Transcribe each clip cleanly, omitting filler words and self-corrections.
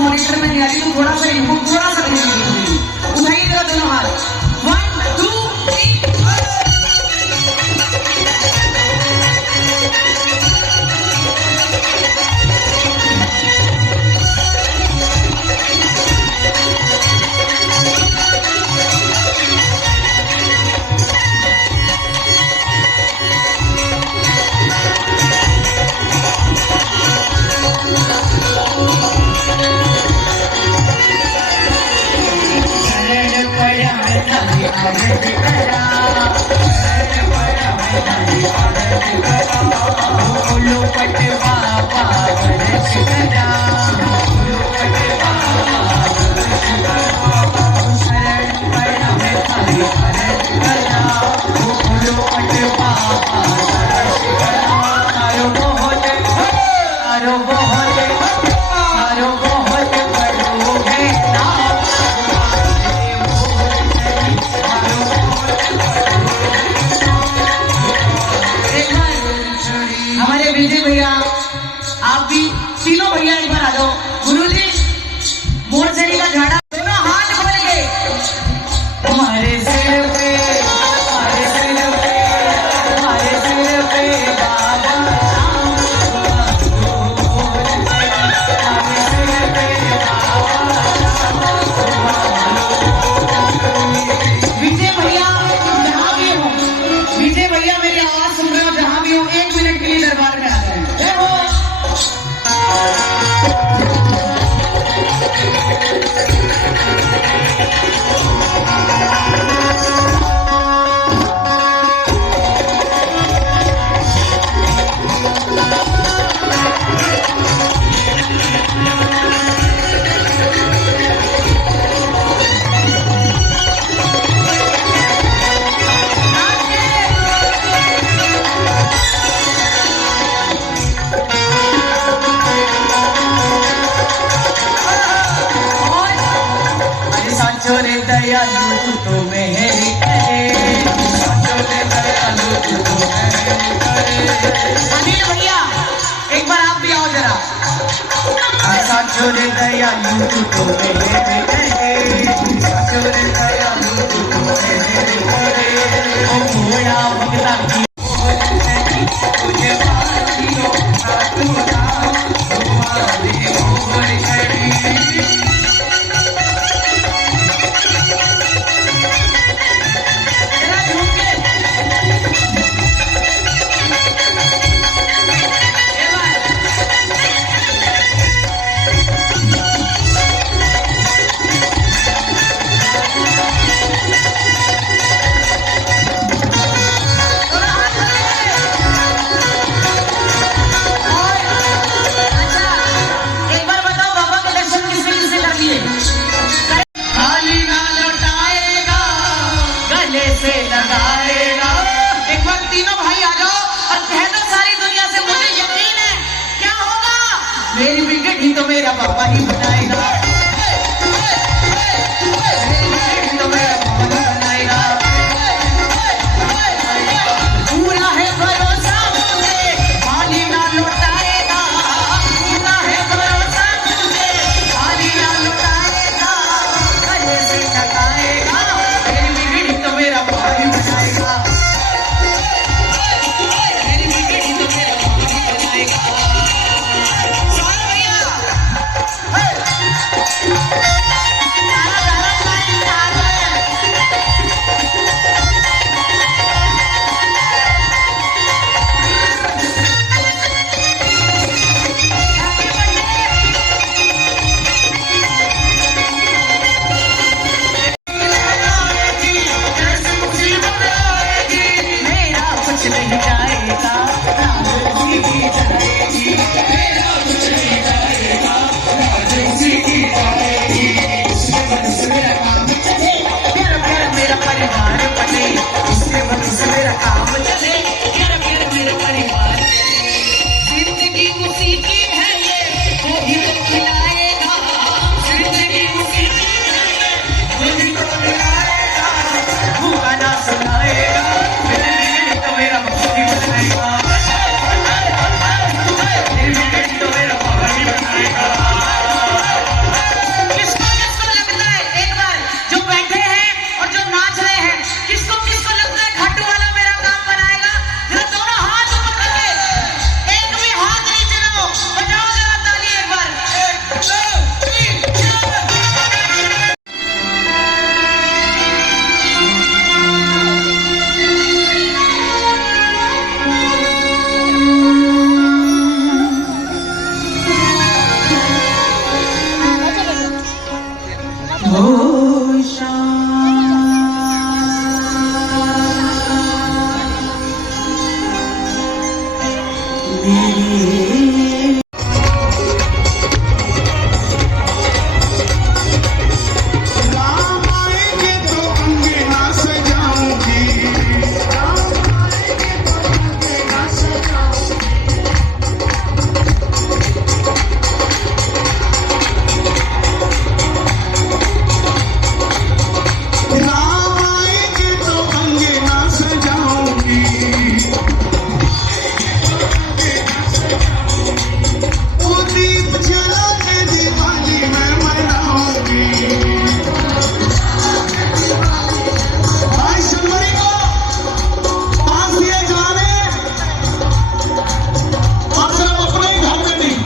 Monitor में नहीं आ रही, तो थोड़ा सा इनपुट थोड़ा सा उठाइए जरा दोनों हाथ। 1 2 3। विजय भैया, आप भी तीनों भैया एक बार आ जाओ। गुरुजी मोरचरी का झाड़ा दोनों हाथ खोल के हमारे सिर पे, हमारे सिर पे, हमारे सिर पे बाबा हमारे सिर पे विजय भैया जहाँ भी हो, विजय भैया मेरी आवाज सुन रहे हो जहाँ भी हो, 1 मिनट के लिए दरबार में आ जाए। रे दयालु तू तो मेहरी करे, रे दयालु तू तो मेहरी करे। अनिल भैया एक बार आप भी आओ जरा। रे दयालु तू तो मेहरी करे, रे दयालु तू तो मेहरी करे। ओ मोड़ा भगता की तुझे पातियो तू नाम तुम्हारे मोड़ करी। मेरी विकेट ही तो मेरा पापा ही बनाएगा, तो मेरा पापा ही बनाएगा। पूरा है भरोसा मुझे, खाली ना लौटाएगा। पूरा है भरोसा मुझे, खाली ना लौटाएगा। गले से टकाएगा, मेरी विकेट ही तो मेरा पापा ही बनाएगा। मेरी विकेट ही तो मेरा पापा ही बनाएगा। Hey! तेरे। राम आएंगे तो अंगना सजाऊंगी, राम आएंगे तो अंगना सजाऊंगी। राम आएंगे तो अंगना सजाऊंगी, वो दीप जला के दिवाली मैं मनाऊंगी। भाई शंकरी को पास दिए जाने और सिर्फ अपने ही घर में नहीं,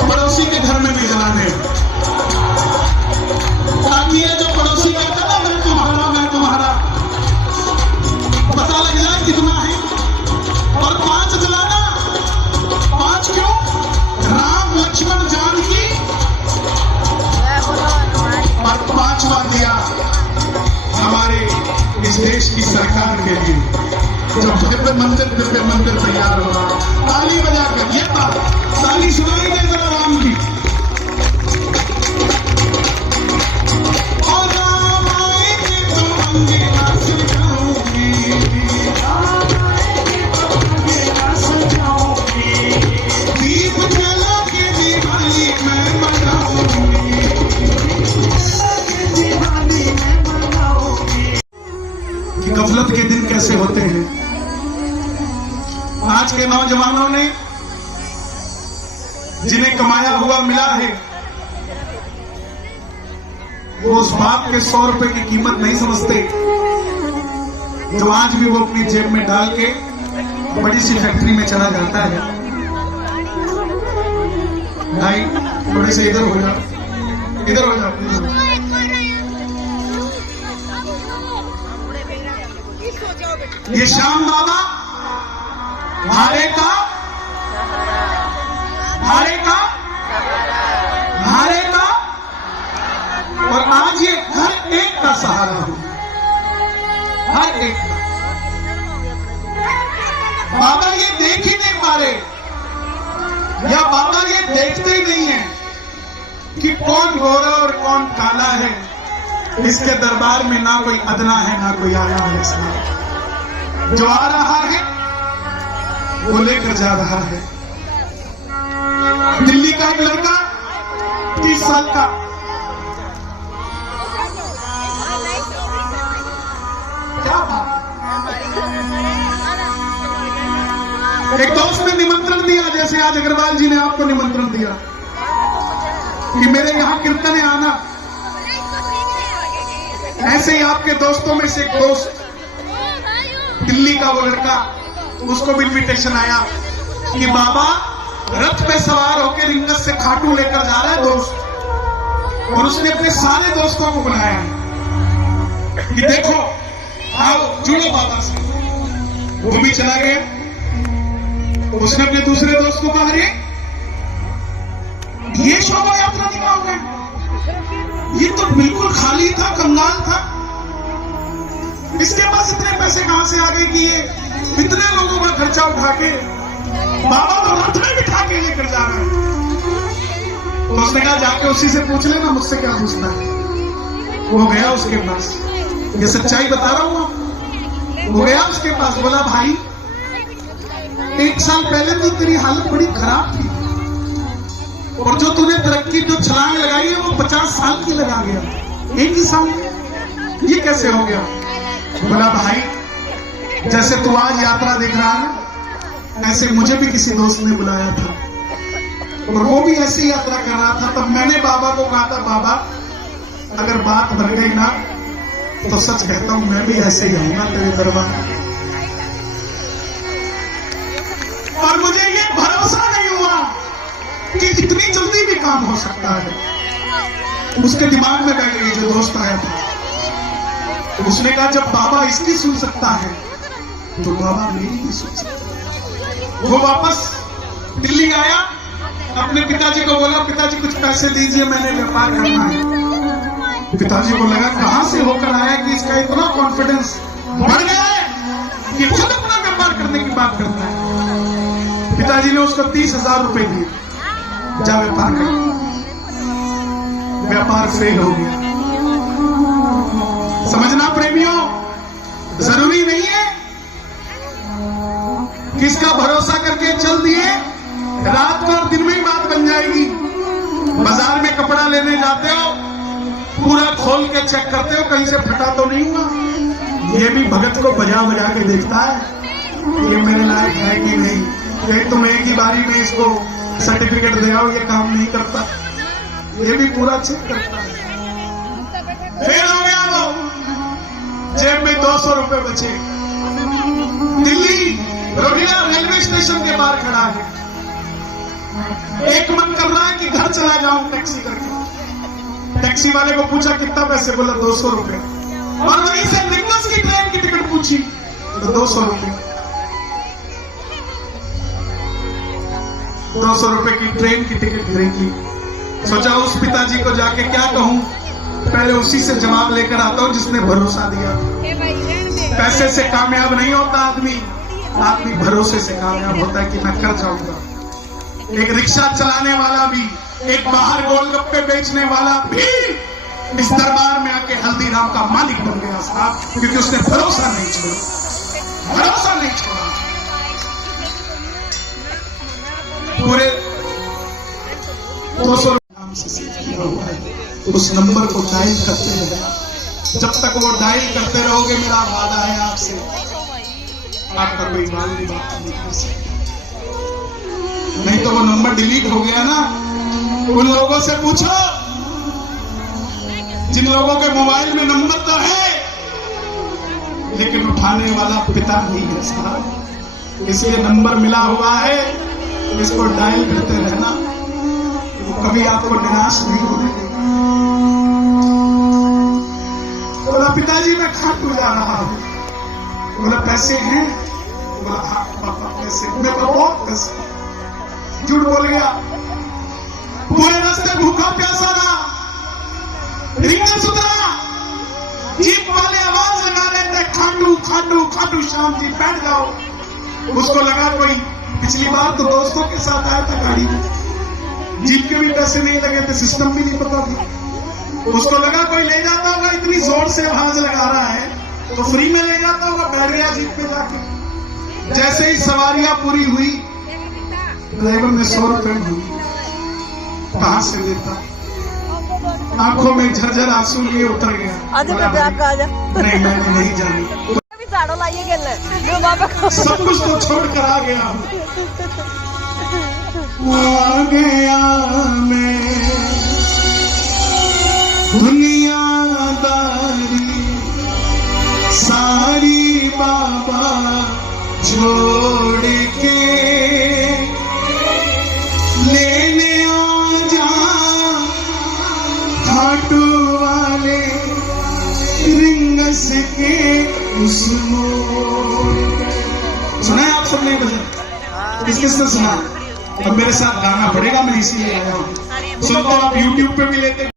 पड़ोसी के घर में भी जलाने, ताकि ये जो पड़ोसी कहता ना मैं तुम्हारा पता लग जाए कितना है। और 5 जलाना, 5 क्यों? राम लक्ष्मण जानकी, और 5वां दिया हमारे इस देश की सरकार के लिए। जब दिव्य मंदिर तैयार होगा, ताली बजाकर, ये ताली सुनाई दे जरा राम की। और राम आएंगे तो अंगना सजाऊंगी, राम आएंगे तो अंगना सजाऊंगी। दीप जला के दिवाली मैं मनाऊंगी, दिवाली मैं मनाऊंगी। कि गफलत के दिन कैसे होते हैं। आज के नौजवानों ने जिन्हें कमाया हुआ मिला है, वो उस बाप के 100 रुपए की कीमत नहीं समझते, जो आज भी वो अपनी जेब में डाल के बड़ी सी फैक्ट्री में चला जाता है। भाई थोड़े से इधर हो जाओ, इधर हो जाओ। ये श्याम बाबा भाड़े का और आज ये हर एक का सहारा हो, हर एक का। बाबा ये देख ही नहीं पा रहे, या बाबा ये देखते ही नहीं है कि कौन गोरा और कौन काला है। इसके दरबार में ना कोई अदना है ना कोई आला है। जो आ रहा है वो लेकर जा रहा है। दिल्ली का एक लड़का 30 साल का, क्या बात, एक दोस्त ने निमंत्रण दिया, जैसे आज अग्रवाल जी ने आपको निमंत्रण दिया कि मेरे यहां कीर्तन है आना। ऐसे ही आपके दोस्तों में से एक दोस्त, दिल्ली का वो लड़का, उसको भी इन्विटेशन आया कि बाबा रथ पे सवार होकर रिंगस से खाटू लेकर जा रहा है दोस्त, और उसने अपने सारे दोस्तों को बुलाया कि देखो आओ जुड़ो बाबा से। वो भी चला गया। उसने अपने दूसरे दोस्त को कहा, अरे ये शोभा यात्रा निकालोगे, ये तो बिल्कुल खाली था, कंगाल था, इसके पास इतने पैसे कहां से आ गए कि ये इतने लोगों का खर्चा उठा के बाबा तो रथ में बिठा के लेकर जा रहे हैं। तो उसने कहा जाके उसी से पूछ लेना, मुझसे क्या पूछना है। वो गया उसके पास, ये सच्चाई बता रहा हूं। वो गया उसके पास, बोला भाई 1 साल पहले तो तेरी हालत बड़ी खराब थी, और जो तूने तरक्की जो छलांग लगाई है वो 50 साल की लगा गया 1 ही साल में, ये कैसे हो गया। बोला भाई जैसे तू आज यात्रा देख रहा है, ऐसे मुझे भी किसी दोस्त ने बुलाया था, और वो भी ऐसी यात्रा कर रहा था। तब मैंने बाबा को कहा था, बाबा अगर बात बढ़ गई ना तो सच कहता हूं मैं भी ऐसे ही आऊंगा तेरे दरबार। और मुझे ये भरोसा नहीं हुआ कि इतनी जल्दी भी काम हो सकता है। उसके दिमाग में बैठ गई, जो दोस्त आया था, उसने कहा जब बाबा इसकी सुन सकता है तो बाबा मेरी भी सुन सकता है। वो वापस दिल्ली आया, अपने पिताजी को बोला, पिताजी कुछ पैसे दीजिए, मैंने व्यापार करना है। पिताजी को लगा कहां से होकर आया कि इसका इतना कॉन्फिडेंस बढ़ गया है कि खुद अपना व्यापार करने की बात करता है। पिताजी ने उसको 30,000 रुपए दिए, जा व्यापार कर। व्यापार फेल हो गया। समझना प्रेमियों, जरूरी नहीं है किसका भरोसा करके चल दिए रात को और दिन में ही बात बन जाएगी। बाजार में कपड़ा लेने जाते हो, पूरा खोल के चेक करते हो कहीं से फटा तो नहीं हुआ। ये भी भगत को बजा बजा के देखता है ये मेरे लायक है कि नहीं। ये तुम एक ही बारी में इसको सर्टिफिकेट दे आओ, ये काम नहीं करता। ये भी पूरा चेक करता है। फेल हो गया वो, जेब में 200 रुपए बचे। दिल्ली रोहिला रेलवे स्टेशन के बाहर खड़ा है। एक मन कर रहा है कि घर चला जाऊं टैक्सी करके। टैक्सी वाले को पूछा कितना पैसे, बोला 200 रुपए। और वहीं से निकलस की ट्रेन की टिकट पूछी तो 200 रुपए। 200 रुपए की ट्रेन की टिकट खरीदी। सोचा उस पिताजी को जाके क्या कहूं, पहले उसी से जवाब लेकर आता हूं जिसने भरोसा दिया। पैसे से कामयाब नहीं होता आदमी, आदमी भरोसे से कामयाब होता है कि मैं कर जाऊंगा। एक रिक्शा चलाने वाला भी, एक बाहर गोलगप्पे बेचने वाला भी इस दरबार में आके हल्दीराम का मालिक बन गया साहब, क्योंकि उसने भरोसा नहीं छोड़ा। भरोसा नहीं छोड़ा। पूरे 200 नाम से सेव किया हुआ है। उस नंबर को डायल करते रहना। जब तक वो डायल करते रहोगे, मेरा वादा है आपसे, आपका कोई माली बात नहीं कर सकता। नहीं तो वो नंबर डिलीट हो गया ना। उन लोगों से पूछो जिन लोगों के मोबाइल में नंबर तो है लेकिन उठाने वाला पिता नहीं है साहब। इसलिए नंबर मिला हुआ है, इसको डायल करते रहना, वो कभी आपको निराश नहीं होने देगा। बोला पिताजी मैं खाटू जा रहा हूं। बोला पैसे हैं? बोला हाँ पापा पैसे, मेरे पास बहुत पैसे। झूठ बोल गया। पूरे रास्ते भूखा प्यासा रहा, रिंगन सुतरा। जीप वाले आवाज लगा रहे थे खाटू खाटू खाटू श्याम जी बैठ जाओ। उसको लगा कोई, पिछली बार तो दोस्तों के साथ आया था गाड़ी में, जीप के भी पैसे नहीं लगे थे, सिस्टम भी नहीं पता था। उसको लगा कोई ले जाता होगा, इतनी जोर से आवाज लगा रहा है तो फ्री में ले जाता होगा। बैठ गया जीप पे जाके। जैसे ही सवारियां पूरी हुई, ड्राइवर ने 100 रुपए मांगे। कहां से देता? आंखों में झरझर आंसू लिए उतर गया। नहीं मैंने नहीं जानी। सब कुछ तो छोड़ कर आ गया हूं। आ गया मैं दुनियादारी सारी बाबा छोड़ के लेने आ जा खाटू वाले रिंगस के उस मोड़। सुना है आप सबने भजन? किस किसने सुना? अब मेरे साथ गाना पड़ेगा, मैं इसीलिए आया हूँ। सुन तो आप YouTube पे भी लेते।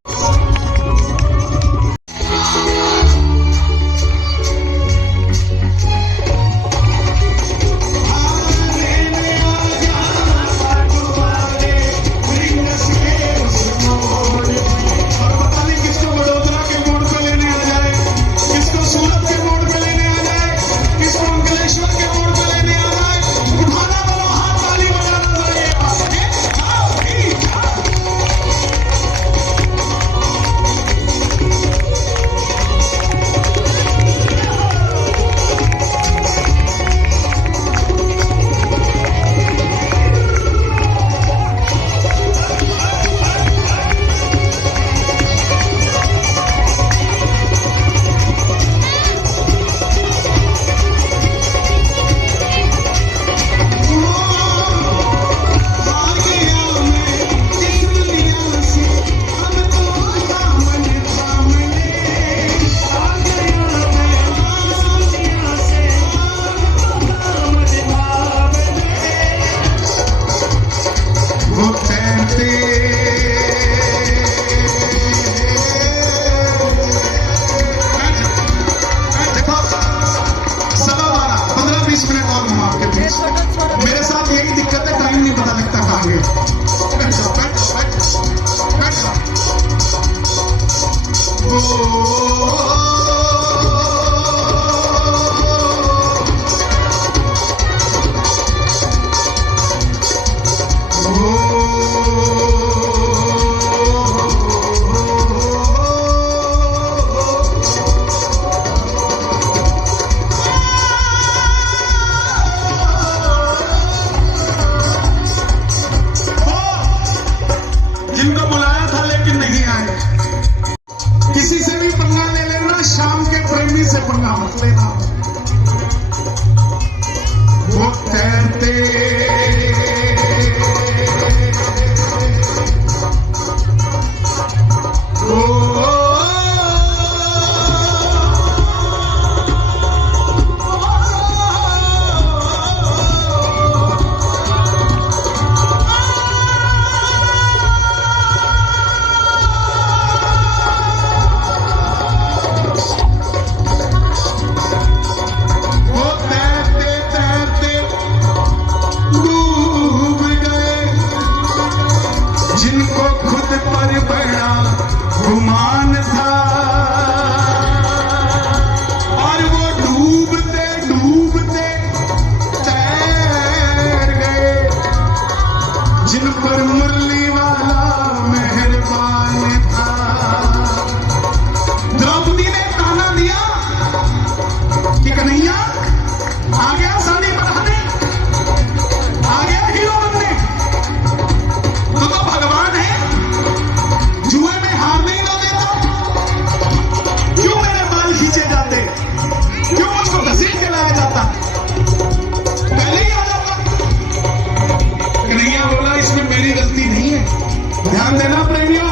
ध्यान देना प्रेमियों,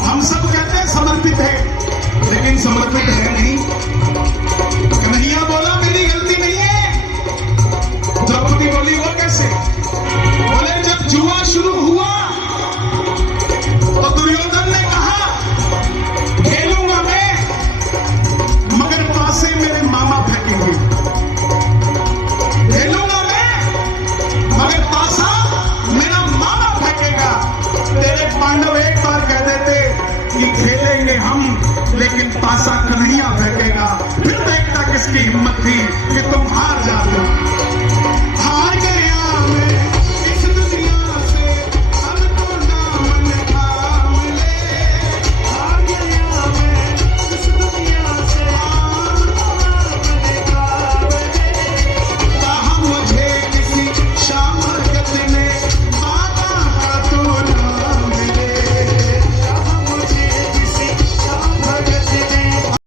हम सब कहते हैं समर्पित है, लेकिन समर्पित है नहीं। कन्हैया बोला मेरी गलती नहीं है। द्रौपदी बोली वो कैसे? बोले जब जुआ शुरू हुआ तो दुर्योधन ने कहा खेलूंगा मैं, मगर पासे मेरे मामा फेंकेंगे। खेलूंगा मैं, मगर पासा मेरा मामा फेंकेगा। तेरे पांडव एक बार कह देते कि खेलेंगे हम, लेकिन पासा कन्हैया फेंकेगा। फिर देखता किसकी हिम्मत थी कि तुम हार जाते हो।